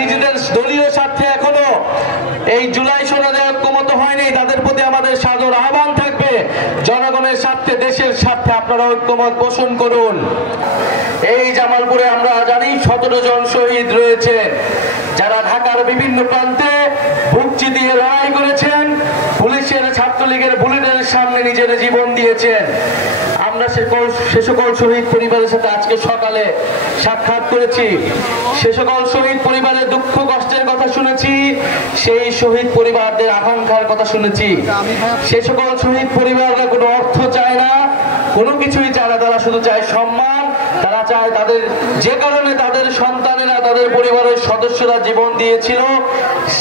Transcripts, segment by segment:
নিজেদের দলীয় স্বার্থে এখনো এই জুলাই সনদে ঐক্যমত হয়নি, তাদের প্রতি আমাদের সাদর আহ্বান থাকবে, জনগণের স্বার্থে, দেশের স্বার্থে আপনারা ঐক্যমত পোষণ করুন। এই জামালপুরে আমরা জানি 17 জন শহীদ রয়েছে, যারা ঢাকার বিভিন্ন প্রান্তে বুক চিতিয়ে লড়াই করেছেন, পুলিশের, ছাত্রলীগের বুলেটের সামনে নিজের জীবন দিয়েছেন। আমরা সে সকল শহীদ পরিবারের সাথে আজকে সকালে সাক্ষাৎ করেছি, সে সকল শহীদ পরিবারের দুঃখ কষ্টের কথা শুনেছি, সেই শহীদ পরিবারদের আকাঙ্ক্ষার কথা শুনেছি। সে সকল শহীদ পরিবাররা কোনো অর্থ চায় না, কোনো কিছুই চায় না, তারা শুধু চায় সম্মান। তারা চায় তাদের যে কারণে তাদের সন্তানেরা, তাদের পরিবারের সদস্যরা জীবন দিয়েছিল,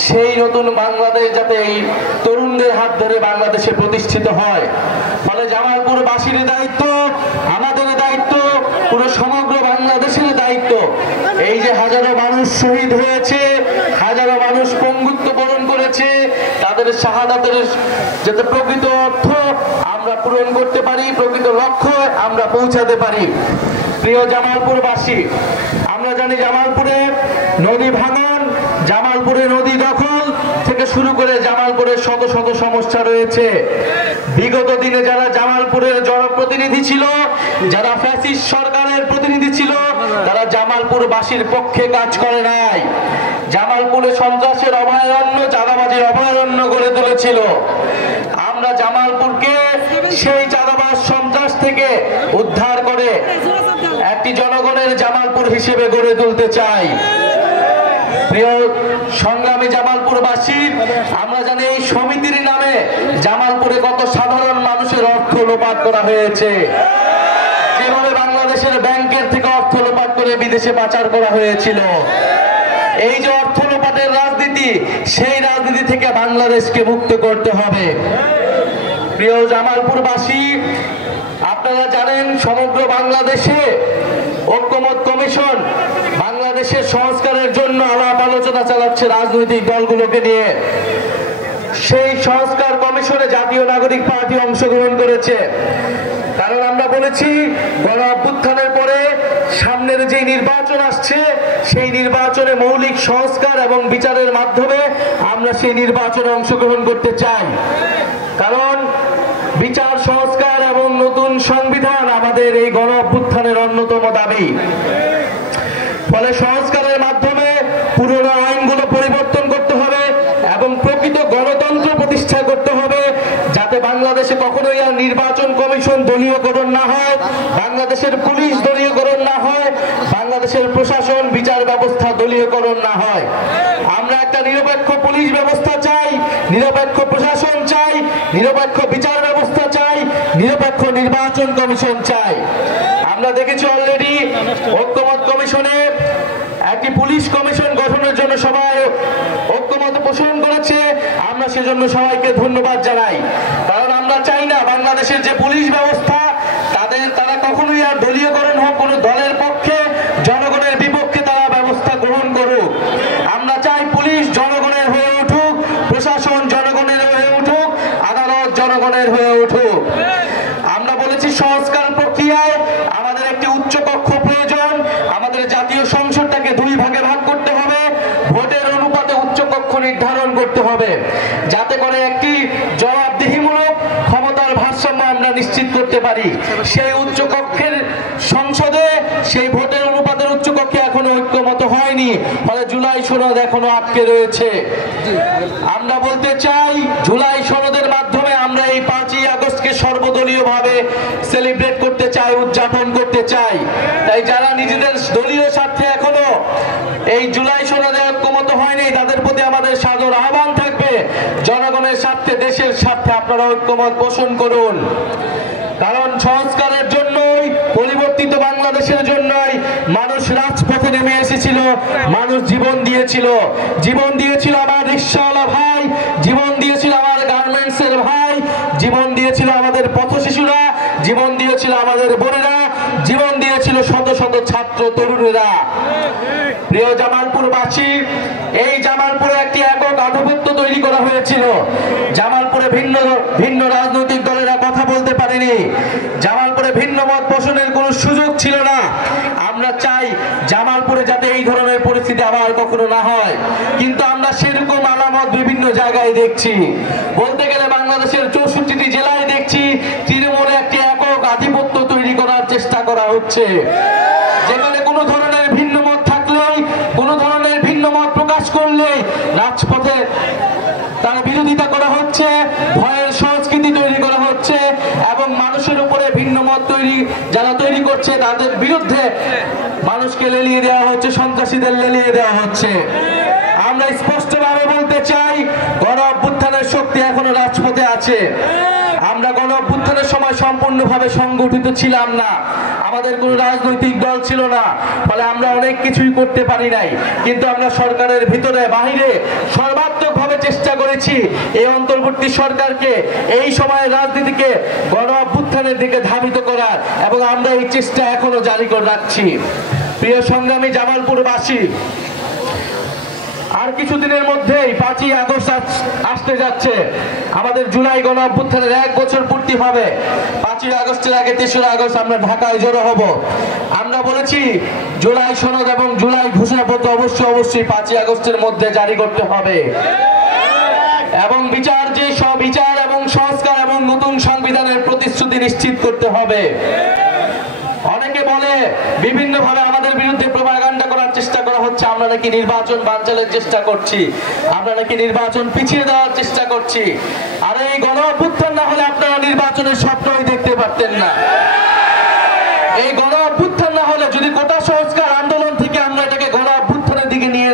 সেই নতুন বাংলাদেশ যাতে এই তরুণদের হাত ধরে বাংলাদেশে প্রতিষ্ঠিত হয়। ফলে জামালপুরবাসীর দায়িত্ব, আমাদের দায়িত্ব, পুরো সমগ্র বাংলাদেশের দায়িত্ব, এই যে হাজারো মানুষ শহীদ হয়েছে, হাজারো মানুষ পঙ্গুত্ব বরণ করেছে, তাদের শাহাদাতের যাতে প্রকৃত অর্থ আমরা পূরণ করতে পারি, প্রকৃত লক্ষ্য আমরা পৌঁছাতে পারি। প্রিয় জামালপুরবাসী, আমরা জানি জামালপুরে নদী ভাঙন, জামালপুরে নদী দখল থেকে শুরু করে জামালপুরের শত শত সমস্যা রয়েছে। বিগত দিনে যারা জামালপুরের জনপ্রতিনিধি ছিল, যারা ফ্যাসিস্ট সরকারের প্রতিনিধি ছিল, তারা জামালপুরবাসীর পক্ষে কাজ করে নাই। জামালপুরে সন্ত্রাসের অভয়ারণ্য, চাঁদাবাজির অভয়ারণ্য গড়ে তুলেছিল। আমরা জামালপুরকে সেই চাঁদাবাজ সন্ত্রাস থেকে উদ্ধার করে একটি জনগণের জামালপুর হিসেবে গড়ে তুলতে চাই। প্রিয় সংগ্রামী জামালপুরবাসী, আমরা জানি এই সমিতির নামে জামালপুরে কত সাধারণ মানুষের অর্থ লোপাট করা হয়েছে, যেভাবে বাংলাদেশের ব্যাংকের থেকে অর্থ লোপাট করে বিদেশে পাচার করা হয়েছিল। এই যে অর্থ লোপাটের রাজনীতি, সেই রাজনীতি থেকে বাংলাদেশকে মুক্ত করতে হবে। প্রিয় জামালপুরবাসী, আপনারা জানেন সমগ্র বাংলাদেশে ঐক্যমত কমিশন বাংলাদেশের সংস্কারের জন্য আলাপ আলোচনা চালাচ্ছে রাজনৈতিক দলগুলোকে নিয়ে। সেই সংস্কার কমিশনে জাতীয় নাগরিক পার্টি অংশগ্রহণ করেছে। কারণ আমরা বলেছি গণ অভ্যুত্থানের পরে সামনের যে নির্বাচন আসছে, সেই নির্বাচনে মৌলিক সংস্কার এবং বিচারের মাধ্যমে আমরা সেই নির্বাচনে অংশগ্রহণ করতে চাই। কারণ বিচার, সংস্কার এবং নতুন সংবিধান আমাদের এই গণ অভ্যুত্থানের অন্যতম দাবি। ফলে সংস্কারের মাধ্যমে পুরনো আইনগুলো পরিবর্তন করতে হবে এবং প্রকৃত গণতন্ত্র প্রতিষ্ঠা করতে হবে, যাতে বাংলাদেশে কখনোই আর নির্বাচন কমিশন দলীয়করণ না হয়, বাংলাদেশের পুলিশ দলীয়করণ না হয়, বাংলাদেশের প্রশাসন, বিচার ব্যবস্থা দলীয়করণ না হয়। আমরা একটা নিরপেক্ষ পুলিশ ব্যবস্থা চাই, নিরপেক্ষ প্রশাসন চাই, নিরপেক্ষ বিচার ব্যবস্থা চাই, নিরপেক্ষ নির্বাচন কমিশন চাই। আমরা দেখেছি অলরেডি ঐক্যমত কমিশনে একটি পুলিশ কমিশন গঠনের জন্য সবাই ঐক্যমত পোষণ করেছে। আমরা সেজন্য সবাইকে ধন্যবাদ জানাই। কারণ আমরা চাই না বাংলাদেশের যে পুলিশ ব্যবস্থা, তারা কখনোই আর দলীয়করণ হোক, কোনো দলের পক্ষে, জনগণের বিপক্ষে তারা ব্যবস্থা গ্রহণ করুক। আমরা চাই পুলিশ জনগণের হয়ে উঠুক, প্রশাসন জনগণের হয়ে উঠুক, আদালত জনগণের হয়ে উঠুক। আমরা বলেছি সংস্কার প্রক্রিয়ায় আমাদের একটি উচ্চ কক্ষ প্রয়োজন। আমাদের জাতীয় সংসদটাকে 2 ভাগে ভাগ করতে হবে, ভোটের অনুপাতে উচ্চ কক্ষ নির্ধারণ করতে হবে, যাতে করে একটি জবাবদিহিমূলক ক্ষমতার ভারসাম্য আমরা নিশ্চিত করতে পারি। সেই উচ্চ কক্ষের সংসদে সেই ভোটের অনুপাতের উচ্চ কক্ষে এখনো ঐক্যমত হয়নি, ফলে জুলাই সনদ এখনো আটকে রয়েছে। আমরা বলতে চাই, জুলাই সনদের মাধ্যমে আমরা এই 5ই আগস্টকে সর্বদলীয়ভাবে সেলিব্রেট করতে চাই, উদযাপন করতে চাই। তাই যারা নিজেদের দলীয় স্বার্থে এখনো এই জুলাই সনদে ঐক্যমত হয়নি, তাদের প্রতি আমাদের সাদর আহ্বান থাকবে, জনগণের স্বার্থে, দেশের স্বার্থে আপনারা ঐক্যমত পোষণ করুন। কারণ সংস্কারের জন্যই, পরিবর্তিত বাংলাদেশের জন্যই মানুষ রাজপথে নেমে এসেছিল, মানুষ জীবন দিয়েছিল। জীবন দিয়েছিল আমার রিকশাওয়ালা ভাই, জীবন দিয়েছিল আমার গার্মেন্টসের ভাই, জীবন দিয়েছিল আমাদের পথ শিশুরা, জীবন দিয়েছিল আমাদের বোনেরা, জীবন দিয়েছিল শত শত ছাত্র তরুণেরা। প্রিয় জামালপুরবাসী, এই জামালপুরে একটি একক আধিপত্য তৈরি করা হয়েছিল। জামালপুরে ভিন্ন ভিন্ন রাজনৈতিক দলেরা কথা বলতে পারেনি, জামালপুরে ভিন্ন মত পোষণের কোনো সুযোগ ছিল না। আমরা চাই জামালপুরে যাতে এই ধরনের পরিস্থিতি আবার কখনো না হয়, কিন্তু আমরা সেরকম আলামত বিভিন্ন জায়গায় দেখছি। বলতে গেলে বাংলাদেশের 64টি জেলায় দেখছি তৃণমূলে একটি একক আধিপত্য তৈরি করার চেষ্টা করা হচ্ছে, যেখানে কোনো ধরনের ভিন্ন মত থাকলেই, কোনো ধরনের ভিন্ন মত প্রকাশ করলেই রাজপথে তার বিরোধিতা করা হচ্ছে, ভয়ের সংস্কৃতি তৈরি করা হচ্ছে এবং মানুষের উপরে ভিন্ন মত যারা তৈরি করছে তাদের বিরুদ্ধে মানুষকে লেলিয়ে দেওয়া হচ্ছে, সন্ত্রাসীদের লেলিয়ে দেওয়া হচ্ছে। আমরা স্পষ্টভাবে বলতে চাই, গণ অভ্যুত্থানের শক্তি এখনো রাজপথে আছে। আমরা গণ অভ্যুত্থানের সময় সম্পূর্ণভাবে সংগঠিত ছিলাম না, আমাদের কোনো রাজনৈতিক দল ছিল না, ফলে আমরা অনেক কিছুই করতে পারি নাই, কিন্তু আমরা সরকারের ভিতরে বাহিরে সর্বাত্মকভাবে চেষ্টা করেছি এই অন্তর্বর্তী সরকারকে এই সময়ের রাজনীতিকে গণ অভ্যুত্থানের দিকে ধাবিত করার, এবং আমরা এই চেষ্টা এখনো জারি করে রাখছি। প্রিয় সংগ্রামী জামালপুরবাসী, আর কিছুদিনের মধ্যেই 5ই আগস্ট আসতে যাচ্ছে। আমাদের জুলাই গণ অভ্যুত্থানের 1 বছর পূর্তি হবে। 5ই আগস্টের আগে 3রা আগস্ট আমরা ঢাকায় জড়ো হব। আমরা বলেছি জুলাই সনদ এবং জুলাই ঘোষণাপত্র অবশ্যই 5ই আগস্টের মধ্যে জারি করতে হবে এবং বিচার এবং সংস্কার এবং নতুন সংবিধানের প্রতিশ্রুতি নিশ্চিত করতে হবে। অনেকে বলে বিভিন্নভাবে আমাদের বিরুদ্ধে প্রপাগান্ডা করার চেষ্টা করা হচ্ছে, আমরা নাকি নির্বাচন বানচালের চেষ্টা করছি, আমরা নাকি নির্বাচন পিছিয়ে দেওয়ার চেষ্টা করছি। আর এই গণ অভ্যুত্থান না হলে আপনারা নির্বাচনের স্বপ্নই দেখতে পারতেন না। এই গণ অভ্যুত্থান না হলে, যদি কোটা সংস্কার আন্দোলন থেকে আমরা এটাকে গণ অভ্যুত্থানের দিকে নিয়ে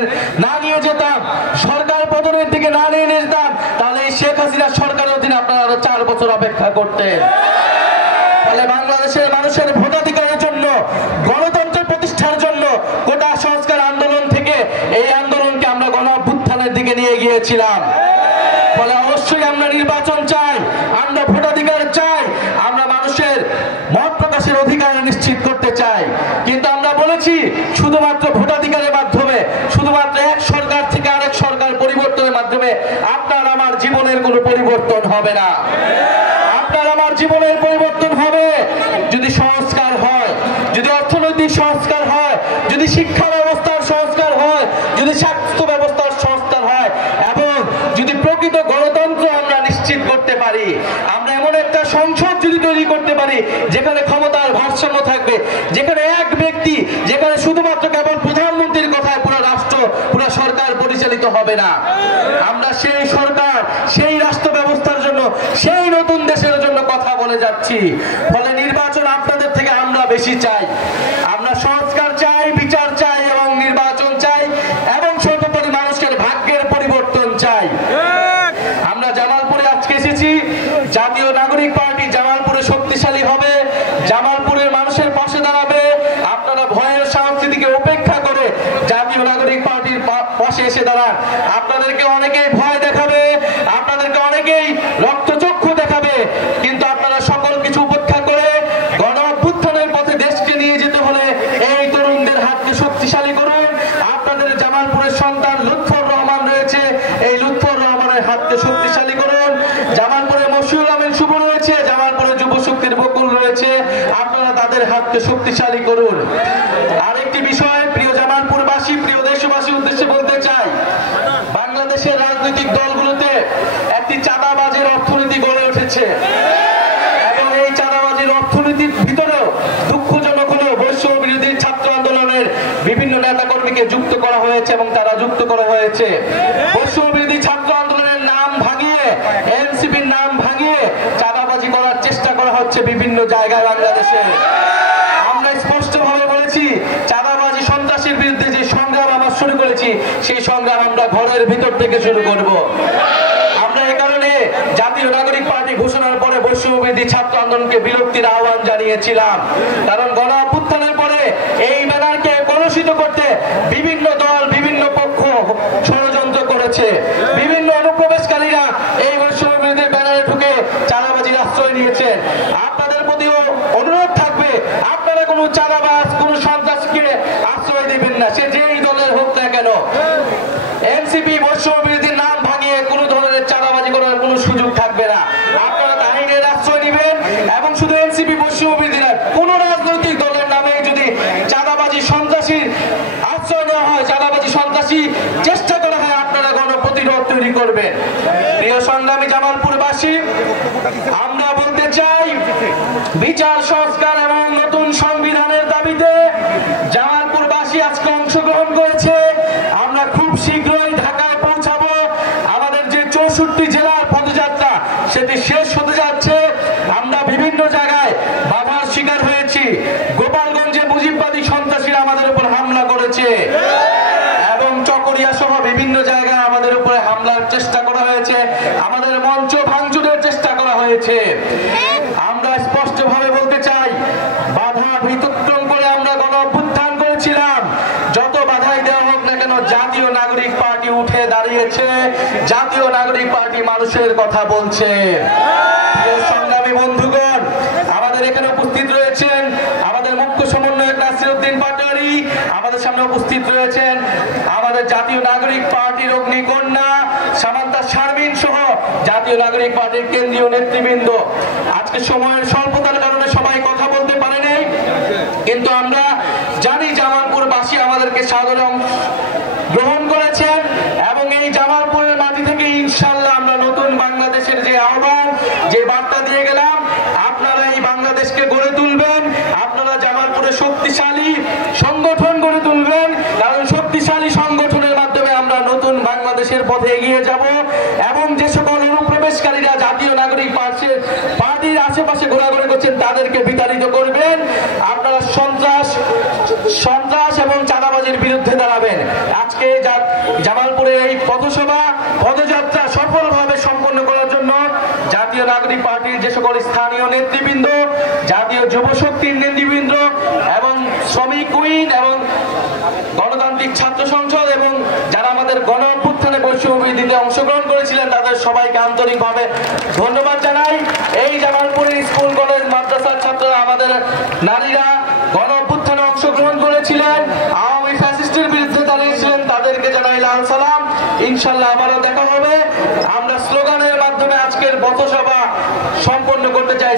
যেতাম, সরকার পতনের দিকে নিয়ে যেতাম, তাহলে এই শেখ হাসিনা সরকারের অধীনে আপনারা আরো 4 বছর অপেক্ষা করতেন। ফলে বাংলাদেশের মানুষের ভোটাধিকারের জন্য, গণতন্ত্র প্রতিষ্ঠার জন্য কোটা সংস্কার আন্দোলন থেকে এই আন্দোলনকে আমরা গণ অভ্যুত্থানের দিকে নিয়ে গিয়েছিলাম। ফলে অবশ্যই আমরা নির্বাচন চাই, আমরা ভোটাধিকার চাই, আমরা মানুষের মত প্রকাশের অধিকার নিশ্চিত করতে চাই। কিন্তু আমরা বলেছি শুধুমাত্র ভোটাধিকারের মাধ্যমে, শুধুমাত্র এক সরকার থেকে আরেক সরকার পরিবর্তনের মাধ্যমে আপনার আমার জীবনের কোনো পরিবর্তন হবে না। আপনার আমার জীবনের পরিবর্তন হবে যদি সংস্কার হয়, যদি অর্থনৈতিক সংস্কার হয়, যদি শিক্ষা ব্যবস্থার সংস্কার হয়, যদি স্বাস্থ্য ব্যবস্থার সংস্কার হয় এবং যদি প্রকৃত গণতন্ত্র আমরা নিশ্চিত করতে পারি। আমরা এমন একটা সংসদ যদি তৈরি করতে পারি যেখানে ক্ষমতার ভারসাম্য থাকবে, যেখানে এক ব্যক্তি, যেখানে শুধুমাত্র কেবল প্রধানমন্ত্রীর কথায় পুরো রাষ্ট্র, পুরো সরকার পরিচালিত হবে না। আমরা সেই সরকার, সেই রাষ্ট্র ব্যবস্থার জন্য, সেই নতুন দেশের জন্য কথা বলে যাচ্ছি। ফলে নির্বাচন আপনাদের থেকে আমরা বেশি চাই। আমরা সংস্কার চাই, বিচার চাই এবং নির্বাচন চাই এবং সর্বোপরি মানুষের ভাগ্যের পরিবর্তন চাই। আমরা জামালপুরে আজকে এসেছি, জাতীয় নাগরিক পার্টি জামালপুরে শক্তিশালী হবে, জামালপুরের মানুষের পাশে দাঁড়াবে। আপনারা ভয়ের সংস্কৃতিকে উপেক্ষা করে জাতীয় নাগরিক পার্টির পাশে এসে দাঁড়ান। আপনাদেরকে অনেকেই ভয় দেখাবে, আপনাদেরকে অনেকেই রক্তচক্ষু দেখাবে, কিন্তু আপনারা সকল কিছু উপেক্ষা করে গণ অভ্যুত্থানের পথে দেশকে নিয়ে যেতে হলে এই তরুণদের হাতকে শক্তিশালী করুন। আপনাদের জামালপুরের সন্তান লুৎফর রহমান রয়েছে, এই লুৎফর রহমানের হাতকে শক্তিশালী করুন। জামালপুরে মশিউর রহমান শুভ রয়েছে, জামালপুরে যুব শক্তির বকুল রয়েছে, আপনারা তাদের হাতকে শক্তিশালী করুন। আরেকটি বিষয় প্রিয় জামালপুরবাসী, প্রিয় দেশবাসীর উদ্দেশ্যে বলতে চাই, বাংলাদেশের রাজনৈতিক দলগুলোতে একটি চাঁদাবাজির অর্থনীতি গড়ে উঠেছে এবং এই চাঁদাবাজির অর্থনীতির ভিতরেও দুঃখজনক হলেও বৈষম্য বিরোধী ছাত্র আন্দোলনের বিভিন্ন নেতাকর্মীকে যুক্ত করা হয়েছে এবং তারা যুক্ত করা হয়েছে। বৈষম্য বিরোধী ছাত্র আন্দোলনের নাম ভাঙিয়ে, এনসিপির নাম ভাঙিয়ে চাঁদাবাজি করার চেষ্টা করা হচ্ছে বিভিন্ন জায়গায় বাংলাদেশে। আমরা স্পষ্টভাবে বলেছি, চাঁদাবাজি সন্ত্রাসীর বিরুদ্ধে যে সংগ্রাম আমরা শুরু করেছি, সেই সংগ্রাম আমরা ঘরের ভিতর থেকে শুরু করব। আমরা এই কারণে জাতীয় নাগরিক পার্টি ঘোষণার পরে বৈষম্য বিরোধী ছাত্র আন্দোলনকে বিরক্তির আহ্বান জানিয়েছিলাম, কারণ গণ অভ্যুত্থানের পরে এই ব্যানারকে কলুষিত করতে বিভিন্ন দল, বিভিন্ন পক্ষ ষড়যন্ত্র করেছে। বিভিন্ন অনুপ্রবেশকারীরা এই বৈষম্য বিরোধী ব্যানারে ঢুকে চাঁদাবাজির আশ্রয় নিয়েছেন। আপনাদের প্রতিও অনুরোধ থাকবে, আপনারা কোনো চাঁদাবাজ, কোনো সন্ত্রাসীকে আশ্রয় দিবেন না, সে যেই দলের হোক না কেন। এনসিপি বৈষম্য বিরোধীর নাম ভাঙিয়ে কোনো ধরনের চাঁদাবাজি করার কোনো সুযোগ থাকবে না। আপনারা আইনের আশ্রয় নেবেন এবং শুধু এনসিপি বৈষম্য বিরোধী নয়, কোন রাজনৈতিক দলের নামে যদি চাঁদাবাজি, সন্ত্রাসীর আশ্রয় নেওয়া হয়, চাঁদাবাজি, সন্ত্রাসী চেষ্টা করা হয় আপনারা গণপ্রতিরোধ তৈরি করবেন। প্রিয় সংগ্রামী জামালপুরবাসী, আমরা বলতে চাই বিচার সংস্কার এবং নতুন সংবিধানের দাবিতে জামালপুরবাসী আজকে অংশগ্রহণ করেছে। আমরা খুব শীঘ্রই ঢাকায় পৌঁছাবো। আমাদের যে 64 জেলার পদযাত্রা সেটি শেষ হতে যাচ্ছে। আমরা বিভিন্ন জায়গায় বাধার শিকার হয়েছি। গোপালগঞ্জে মুজিববাদী সন্ত্রাসীরা আমাদের উপর হামলা করেছে এবং চকরিয়া সহ বিভিন্ন জায়গায় আমাদের উপরে হামলার চেষ্টা করা হয়েছে। আমাদের মঞ্চ ভাঙচুরের চেষ্টা করা হয়েছে। আমরা স্পষ্টভাবে বলতে চাই, বাধা অতিক্রম করে আমরা গণ অভ্যুত্থান করেছিলাম। যত বাধাই দেওয়া হোক না কেন, জাতীয় নাগরিক পার্টি উঠে দাঁড়িয়েছে। জাতীয় নাগরিক পার্টি মানুষের কথা বলছে। সংগ্রামী বন্ধুগণ, আমাদের এখানে উপস্থিত রয়েছেন আমাদের মুখ্য সমন্বয়ক নাসিরউদ্দিন পাটোয়ারি, আমাদের সামনে উপস্থিত রয়েছেন আমাদের জাতীয় নাগরিক পার্টির অগ্নিকন্যা সামান্তা শারমিন সহ জাতীয় নাগরিক পার্টির কেন্দ্রীয় নেতৃবৃন্দ। আজকে সময়ের স্বল্পতার কারণে সবাই কথা বলতে পারে নাই, কিন্তু আমরা জানি জামালপুরবাসী আমাদেরকে সাদরে গ্রহণ করেছেন এবং এই জামালপুরের মাটি থেকে ইনশাআল্লাহ আমরা নতুন বাংলাদেশের যে আহ্বান, যে বার্তা দিয়ে গেলাম, আপনারা এই বাংলাদেশকে গড়ে তুলবেন। আপনারা জামালপুরে শক্তিশালী সংগঠন গড়ে তুলবেন, কারণ শক্তিশালী সংগঠনের মাধ্যমে আমরা নতুন বাংলাদেশের পথে এগিয়ে যাব। এবং যে সকল অনুপ্রবেশকারীরা জাতীয় নাগরিক পার্টির আশেপাশে ঘোরাঘুরি করছেন তাদেরকে বিতাড়িত করবেন। আপনারা সন্ত্রাস এবং চাঁদাবাজির বিরুদ্ধে দাঁড়াবেন। আজকে জামালপুরের এই পদযাত্রা সফলভাবে সম্পন্ন করার জন্য জাতীয় নাগরিক পার্টির যে সকল স্থানীয় নেতৃবৃন্দ, জাতীয় যুব শক্তির নেতৃবৃন্দ এবং শ্রমিক উইং এবং গণতান্ত্রিক ছাত্র সংসদ এবং যারা আমাদের গণ অভ্যুত্থানে বৈষম্যবিরোধীতে অংশগ্রহণ করেছিলেন তাদের সবাইকে আন্তরিকভাবে ধন্যবাদ জানাই। এই জামালপুরের স্কুল কলেজ মাদ্রাসার ছাত্ররা, আমাদের নারীরা গণ অভ্যুত্থানে অংশগ্রহণ করেছিলেন, আওয়ামী ফ্যাসিস্টের বিরুদ্ধে দাঁড়িয়েছিলেন, তাদেরকে জানাই লাল সালাম। ইনশাআল্লাহ আবারও দেখা হবে। আমরা স্লোগানের মাধ্যমে আজকের পথসভা সম্পন্ন করতে চাই।